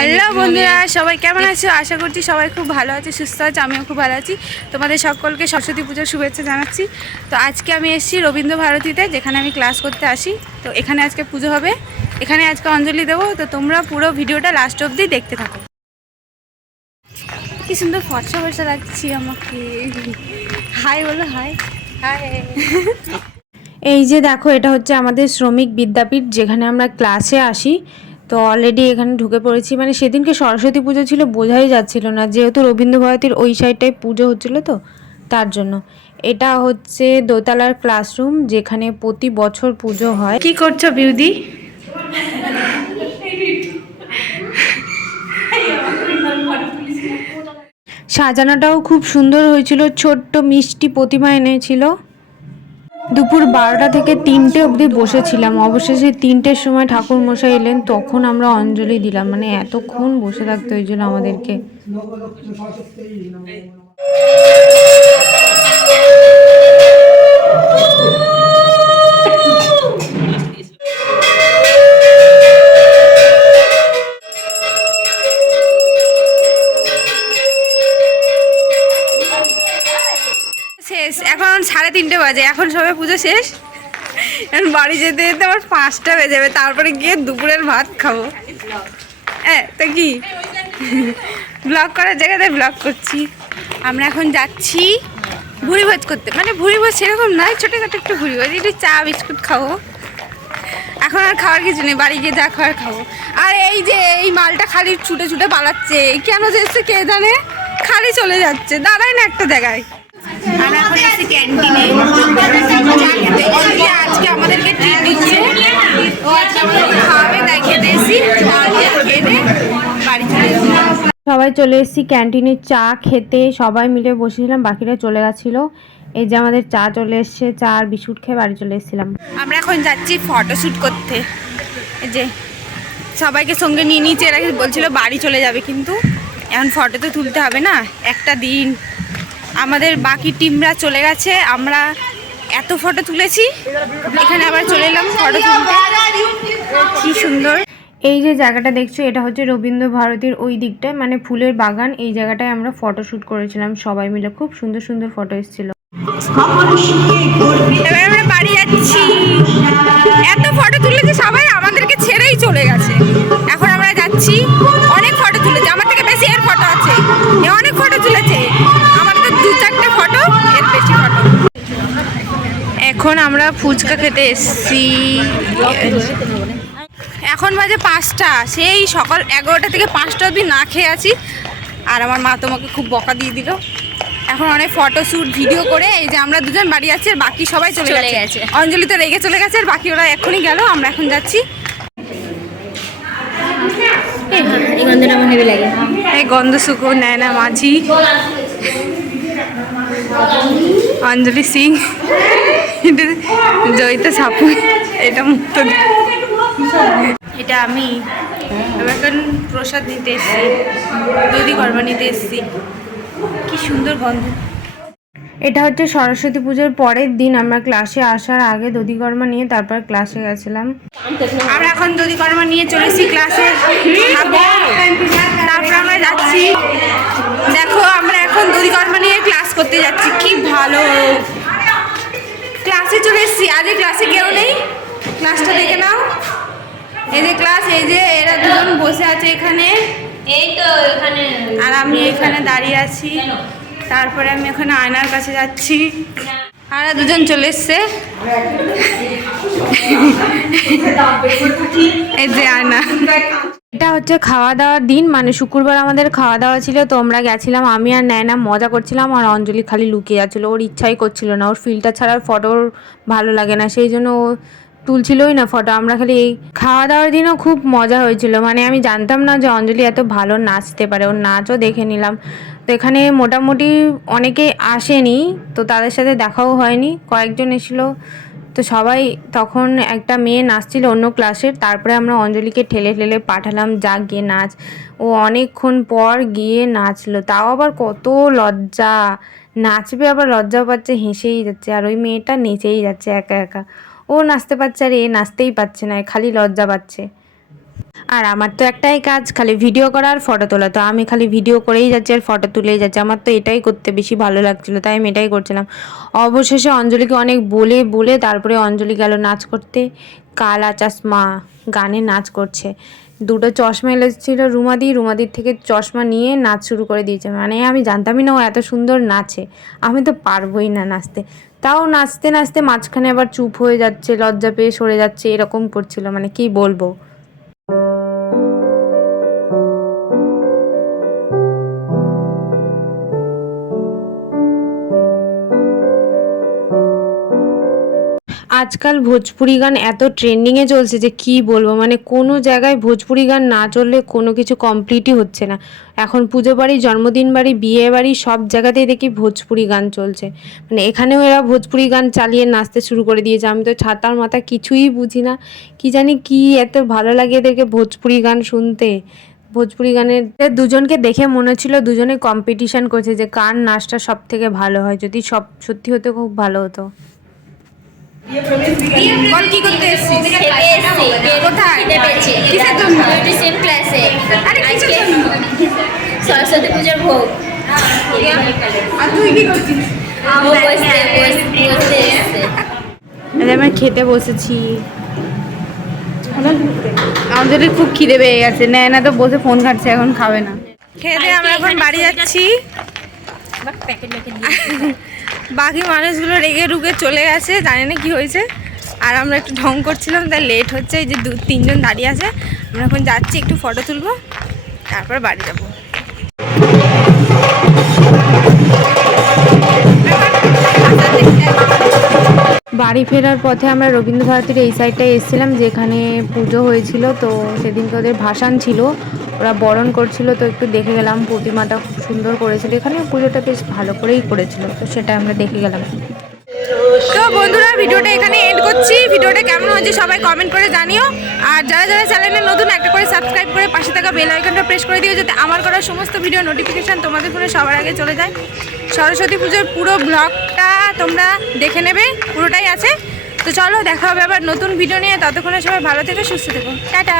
Hello বন্ধুরা সবাই কেমন আছো? আশা করছি সবাই খুব ভালো আছে সুস্থ আছে আমিও খুব ভালো আছি। তোমাদের সকলকে সরস্বতী পুজোর শুভেচ্ছা জানাচ্ছি। তো আজকে আমি এসেছি রবীন্দ্র ভারতীতে যেখানে আমি ক্লাস করতে আসি। তো এখানে আজকে পুজো হবে। এখানে আজকে অঞ্জলি দেবো। তো তোমরা পুরো ভিডিওটা লাস্ট অবধি দেখতে থাকো। কি সুন্দর ফর্সা ফর্সা লাগছি আমাকে। হাই বলো হাই হাই এই যে দেখো এটা হচ্ছে আমাদের শ্রমিক বিদ্যাপীঠ যেখানে আমরা ক্লাসে আসি। তো অলরেডি এখানে ঢুকে পড়েছি। মানে সেদিনকে সরস্বতী পুজো ছিল বোঝাই যাচ্ছিল না। যেহেতু রবীন্দ্র ভারতীর ওই সাইডটায় পুজো হচ্ছিল তো তার জন্য। এটা হচ্ছে দোতলার ক্লাসরুম যেখানে প্রতি বছর পুজো হয়। কি করছ বিউদি? সাজানোটাও খুব সুন্দর হয়েছিল। ছোট্ট মিষ্টি প্রতিমা এনেছিল। দুপুর বারোটা থেকে তিনটে অবধি বসেছিলাম। অবশেষে তিনটের সময় ঠাকুর মশাই এলেন, তখন আমরা অঞ্জলি দিলাম। মানে এতক্ষণ বসে থাকতে হয়েছিল আমাদেরকে। সাড়ে তিনটে বাজে, এখন সবে পুজো শেষ। এখন বাড়ি যেতে যেতে আমার পাঁচটা বেজে যাবে, তারপরে গিয়ে দুপুরের ভাত খাব। হ্যাঁ তো কি? ব্লগ করার জায়গাতে ব্লগ করছি। আমরা এখন যাচ্ছি ভুড়ি ভোজ করতে। মানে ভুড়ি ভোজ সেরকম নয়, ছোটোখাটো একটু ভুড়ি ভোজ, একটু চা, বিস্কুট খাব। এখন আর খাওয়ার কিছু নেই, বাড়ি গিয়ে যা খাওয়ার খাব। আর এই যে, এই মালটা খালি ছুটে ছুটে পালাচ্ছে, কেন যে এসছে কে জানে? খালি চলে যাচ্ছে, দাঁড়ায় না একটা জায়গায়। আমরা এখন এসেছি ক্যান্টিনে আজকে আমাদেরকে ট্রিট দিচ্ছে। ও আজকে আমাদেরকে খাওয়াবে তাই খেতে এসেছি। খেয়ে বাড়ি চলে সবাই চলে এসেছি ক্যান্টিনে চা খেতে। সবাই মিলে বসেছিলাম বাকিরা চলে গেছিল। এই যে আমাদের চা চলে এসছে চা আর বিস্কুট খেয়ে বাড়ি চলে এসেছিলাম। আমরা এখন যাচ্ছি ফটোশ্যুট করতে। এই যে সবাইকে সঙ্গে নিয়ে নিচে এরা বলছিল বাড়ি চলে যাবে কিন্তু এখন ফটো তো তুলতে হবে না। একটা দিন আমাদের বাকি টিমরা চলে গেছে, আমরা এত ফটো তুলেছি, এখানে আবার চলে এলাম ফটো তুলতে। কি সুন্দর। এই যে জায়গাটা দেখছ, এটা হচ্ছে রবীন্দ্র ভারতীর ওই দিকটায় মানে ফুলের বাগান, এই জায়গাটায় আমরা ফটো শ্যুট করেছিলাম, সবাই মিলে। খুব সুন্দর সুন্দর ফটো এসেছিল। এখন আমরা ফুচকা খেতে এসছি। এখন বাজে পাঁচটা। সেই সকাল এগারোটা থেকে পাঁচটা অবধি না খেয়ে আছি। আর আমার মা তোমাকে খুব বকা দিয়ে দিল। এখন অনেক ফটোশ্যুট ভিডিও করে এই যে আমরা দুজন বাড়ি আছি আর বাকি সবাই চলে চলে গেছে। অঞ্জলি তো রেগে চলে গেছে আর বাকি ওরা এখনই গেল আমরা এখন যাচ্ছি। এই গন্ধ শুকো নেয় না মাঝি। অঞ্জলি সিং। এটা জয়িতা সাপু এটা মুক্ত এটা আমি। এখন প্রসাদ নিতে এসেছি। দধি গরবা নিতে এসেছি। কি সুন্দর গন্ধ। এটা হচ্ছে সরস্বতী পুজোর পরের দিন। আমরা ক্লাসে আসার আগে দধিকর্মা নিয়ে তারপর ক্লাসে গেছিলাম। আমরা এখন দধি গরবা নিয়ে চলেছি ক্লাসে তারপর আমরা যাচ্ছি। দেখো আমরা এখন দধি গরবা নিয়ে ক্লাস করতে যাচ্ছি। কি ভালো। ক্লাসে চলে এসেছি। আজকে ক্লাসে কেউ নেই। ক্লাসটা দেখে নাও। এই যে ক্লাস এই যে এরা দুজন বসে আছে এখানে। এই তো এখানে। আর আমি এখানে দাঁড়িয়ে আছি। তারপরে আমি ওখানে আয়নার কাছে যাচ্ছি। আর দুজন চলে এসছে। এই যে আয়না। এটা হচ্ছে খাওয়া দাওয়ার দিন। মানে শুক্রবার আমাদের খাওয়া দাওয়া ছিল, তো আমরা গেছিলাম। আমি আর ন্যায়না মজা করছিলাম আর অঞ্জলি খালি লুকিয়ে যাচ্ছিল। ওর ইচ্ছাই করছিল না। ওর ফিল্টার ছাড়ার ফটো ওর ভালো লাগে না। সেই জন্য ও তুলছিলই না ফটো। আমরা খালি এই খাওয়া দাওয়ার দিনও খুব মজা হয়েছিল। মানে আমি জানতাম না যে অঞ্জলি এত ভালো নাচতে পারে। ওর নাচও দেখে নিলাম। তো এখানে মোটামুটি অনেকেই আসেনি, তো তাদের সাথে দেখাও হয়নি। কয়েকজন এসেছিল। তো সবাই তখন একটা মেয়ে নাচছিল অন্য ক্লাসের, তারপরে আমরা অঞ্জলিকে ঠেলে ঠেলে পাঠালাম যা গিয়ে নাচ। ও অনেকক্ষণ পর গিয়ে নাচলো। তাও আবার কত লজ্জা। নাচবে আবার লজ্জা পাচ্ছে, হেসেই যাচ্ছে। আর ওই মেয়েটা নেচেই যাচ্ছে একা একা। ও নাচতে পারছে আর এ নাচতেই পারছে না খালি লজ্জা পাচ্ছে। আর আমার তো একটাই কাজ, খালি ভিডিও করা আর ফটো তোলা। তো আমি খালি ভিডিও করেই যাচ্ছি আর ফটো তুলেই যাচ্ছি। আমার তো এটাই করতে বেশি ভালো লাগছিল, তাই আমি এটাই করছিলাম। অবশেষে অঞ্জলিকে অনেক বলে বলে তারপরে অঞ্জলি গেল নাচ করতে। কালা চশমা গানে নাচ করছে। দুটো চশমা এলেছিল রুমাদি, রুমাদির থেকে চশমা নিয়ে নাচ শুরু করে দিয়েছে। মানে আমি জানতামই না ও এত সুন্দর নাচে। আমি তো পারবোই না নাচতে। তাও নাচতে নাচতে মাঝখানে আবার চুপ হয়ে যাচ্ছে, লজ্জা পেয়ে সরে যাচ্ছে, এরকম করছিল। মানে কি বলব? আজকাল ভোজপুরি গান এত ট্রেন্ডিংয়ে চলছে যে কি বলব? মানে কোনো জায়গায় ভোজপুরি গান না চললে কোনো কিছু কমপ্লিটই হচ্ছে না। এখন পুজো বাড়ি, জন্মদিন বাড়ি, বিয়ে বাড়ি, সব জায়গাতেই দেখি ভোজপুরি গান চলছে। মানে এখানেও এরা ভোজপুরি গান চালিয়ে নাচতে শুরু করে দিয়েছে। আমি তো ছাতার মাথা কিছুই বুঝি না। কি জানি কি এত ভালো লাগে এদেরকে ভোজপুরি গান শুনতে। ভোজপুরি গানের দুজনকে দেখে মনে হচ্ছিল দুজনে কম্পিটিশন করছে যে কার নাচটা সব থেকে ভালো হয়। যদি সব সত্যি হতে খুব ভালো হতো। বল কি করতে এসেছিস? কোথায়? কিসের জন্য? সেম ক্লাসে আরে আজকে সরস্বতী পুজোর ভোগ। আর তুই কি করছিস? আমরা খেতে বসেছি। আমাদের খুব খিদে পেয়ে গেছে। নেয় না তো বসে ফোন ঘাটছে এখন খাবে না। খেয়ে দিয়ে আমরা এখন বাড়ি যাচ্ছি। বাকি মানুষগুলো রেগে রুগে চলে গেছে, জানি না কি হয়েছে। আর আমরা একটু ঢং করছিলাম, তাই লেট হচ্ছে, এই যে দু, তিনজন দাঁড়িয়ে আছে। আমরা এখন যাচ্ছি, একটু ফটো তুলবো, তারপর বাড়ি যাব। বাড়ি ফেরার পথে আমরা রবীন্দ্র ভারতীর এই সাইডটায় এসেছিলাম, যেখানে পুজো হয়েছিল, তো সেদিনকে ওদের ভাসান ছিল। ওরা বরণ করছিল, তো একটু দেখে গেলাম প্রতিমাটা খুব সুন্দর করেছিল। এখানে পুজোটা বেশ ভালো করেই করেছিল, তো সেটা আমরা দেখে গেলাম। তো বন্ধুরা, ভিডিওটা এখানে এন্ড করছি। ভিডিওটা কেমন হয়েছে সবাই কমেন্ট করে জানিও। আর যারা যারা চ্যানেলে নতুন, একটা করে সাবস্ক্রাইব করে পাশে থাকা বেল আইকনটা প্রেস করে দিও, যাতে আমার করা সমস্ত ভিডিও নোটিফিকেশান তোমাদের ফোনে সবার আগে চলে যায়। সরস্বতী পুজোর পুরো ব্লগটা তোমরা দেখে নেবে, পুরোটাই আছে। তো চলো, দেখা হবে আবার নতুন ভিডিও নিয়ে। ততক্ষণে সবাই ভালো থেকে, সুস্থ থেকো। টাটা!